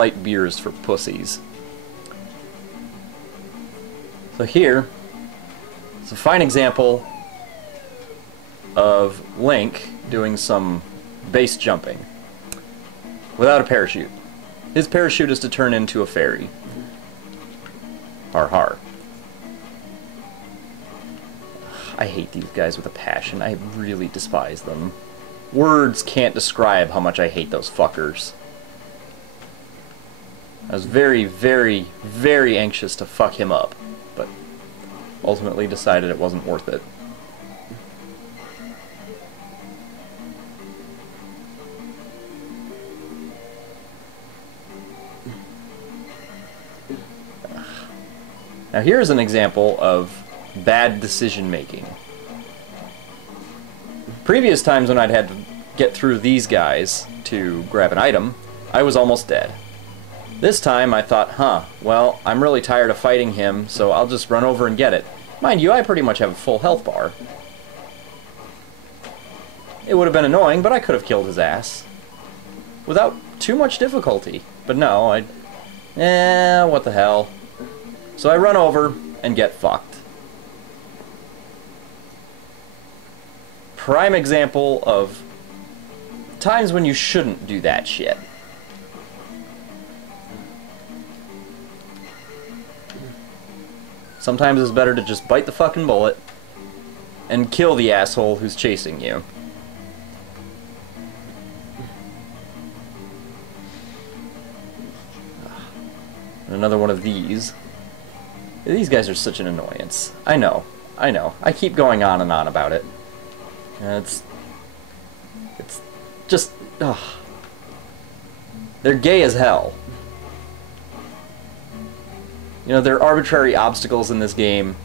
light beers for pussies. So here, it's a fine example of Link doing some base jumping without a parachute. His parachute is to turn into a fairy. Har har. I hate these guys with a passion. I really despise them. Words can't describe how much I hate those fuckers. I was very, very, very anxious to fuck him up, but ultimately decided it wasn't worth it. Now here's an example of bad decision making. Previous times when I'd had to get through these guys to grab an item, I was almost dead. This time I thought, well, I'm really tired of fighting him, so I'll just run over and get it. Mind you, I pretty much have a full health bar. It would have been annoying, but I could have killed his ass without too much difficulty. But no, what the hell. So I run over and get fucked. Prime example of times when you shouldn't do that shit. Sometimes it's better to just bite the fucking bullet and kill the asshole who's chasing you. Another one of these. These guys are such an annoyance. I know. I keep going on and on about it. It's just, ugh. They're gay as hell. You know, there are arbitrary obstacles in this game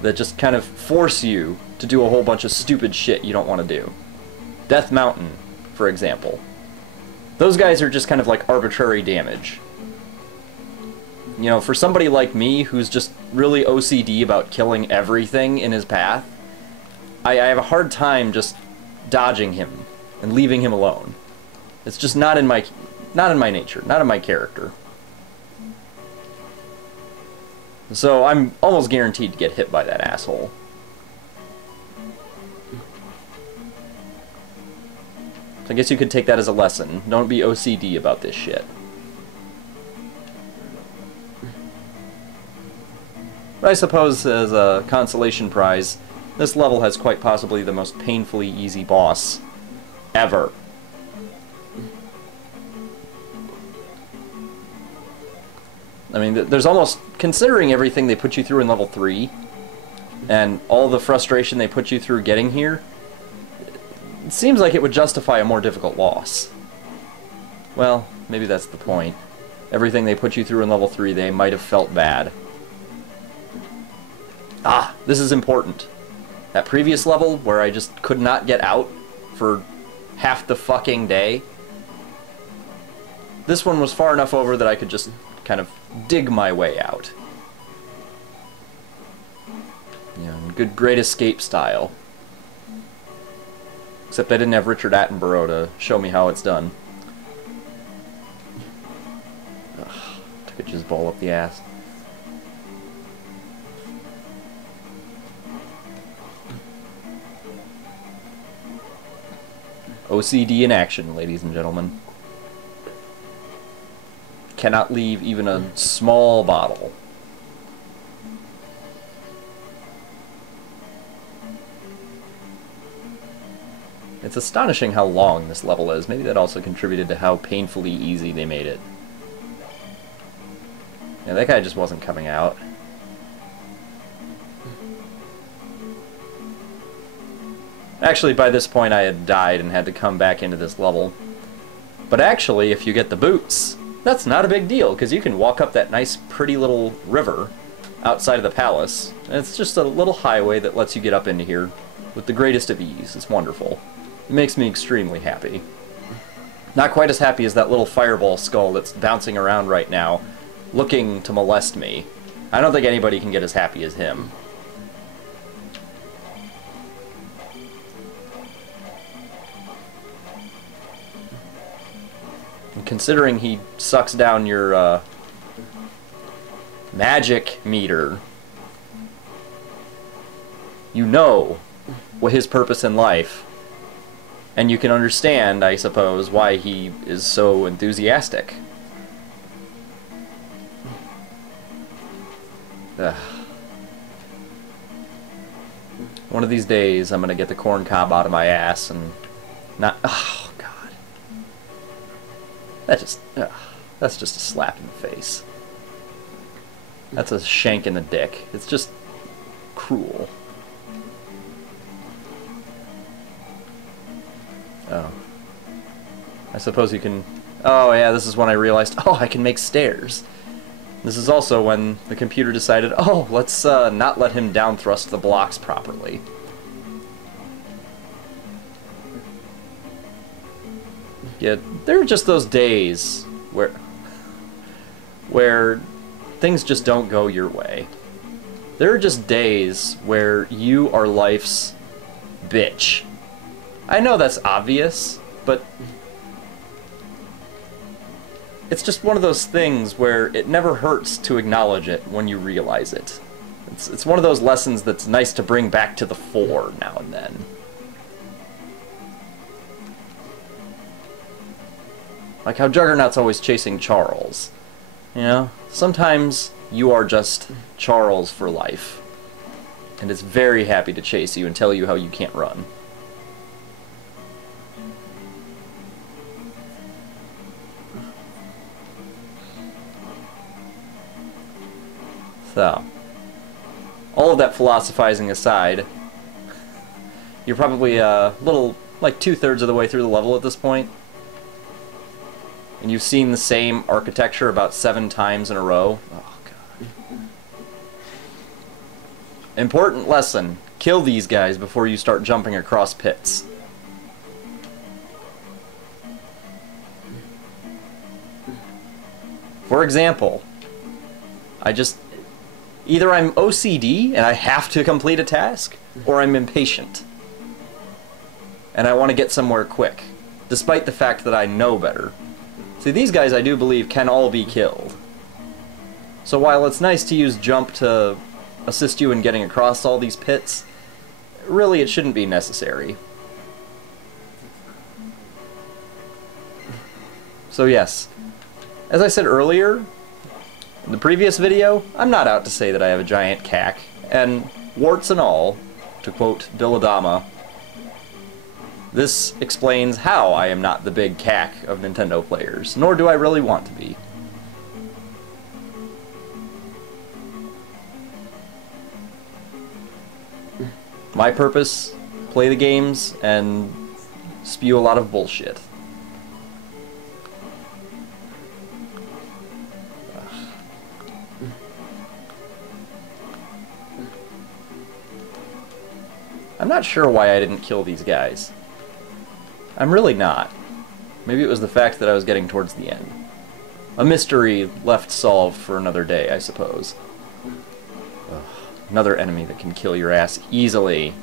that just kind of force you to do a whole bunch of stupid shit you don't want to do. Death Mountain, for example. Those guys are just kind of like arbitrary damage. You know, for somebody like me who's just really OCD about killing everything in his path, I have a hard time just dodging him and leaving him alone. It's just not in my nature, not in my character. So I'm almost guaranteed to get hit by that asshole. So I guess you could take that as a lesson. Don't be OCD about this shit. But I suppose as a consolation prize, this level has quite possibly the most painfully easy boss ever. I mean, there's almost, considering everything they put you through in level 3, and all the frustration they put you through getting here, it seems like it would justify a more difficult loss. Well, maybe that's the point. Everything they put you through in level 3, they might have felt bad. Ah, this is important. That previous level, where I just could not get out for half the fucking day, this one was far enough over that I could just kind of dig my way out. You know, in good Great Escape style. Except I didn't have Richard Attenborough to show me how it's done. Ugh, took a jizz ball up the ass. OCD in action, ladies and gentlemen. Cannot leave even a small bottle. It's astonishing how long this level is. Maybe that also contributed to how painfully easy they made it. Yeah, that guy just wasn't coming out. Actually, by this point I had died and had to come back into this level. But actually, if you get the boots, that's not a big deal, because you can walk up that nice, pretty little river outside of the palace. And it's just a little highway that lets you get up into here with the greatest of ease. It's wonderful. It makes me extremely happy. Not quite as happy as that little fireball skull that's bouncing around right now, looking to molest me. I don't think anybody can get as happy as him. considering he sucks down your magic meter, you know what his purpose in life, and you can understand, I suppose, why he is so enthusiastic. Ugh. One of these days, I'm gonna get the corn cob out of my ass and not. Oh God, that's just a slap in the face. That's a shank in the dick. It's just cruel. Oh, I suppose you can. Oh yeah, this is when I realized. Oh, I can make stairs. This is also when the computer decided, oh, let's not let him down thrust the blocks properly. Yeah, there are just those days where things just don't go your way. There are just days where you are life's bitch. I know that's obvious, but it's just one of those things where it never hurts to acknowledge it when you realize it. It's one of those lessons that's nice to bring back to the fore now and then. Like how Juggernaut's always chasing Charles. You know? Sometimes you are just Charles for life. And it's very happy to chase you and tell you how you can't run. So, all of that philosophizing aside, you're probably a little, like 2/3 of the way through the level at this point. And you've seen the same architecture about 7 times in a row. Oh, God. Important lesson. Kill these guys before you start jumping across pits. For example, either I'm OCD and I have to complete a task, or I'm impatient. And I want to get somewhere quick, despite the fact that I know better. See, these guys I do believe can all be killed. So while it's nice to use jump to assist you in getting across all these pits, really it shouldn't be necessary. So yes, as I said earlier, in the previous video, I'm not out to say that I have a giant cack, and warts and all, to quote Bill Adama, this explains how I am not the big cack of Nintendo players, nor do I really want to be. My purpose, play the games, and spew a lot of bullshit. I'm not sure why I didn't kill these guys. I'm really not. Maybe it was the fact that I was getting towards the end. A mystery left solved for another day, I suppose. Ugh, another enemy that can kill your ass easily.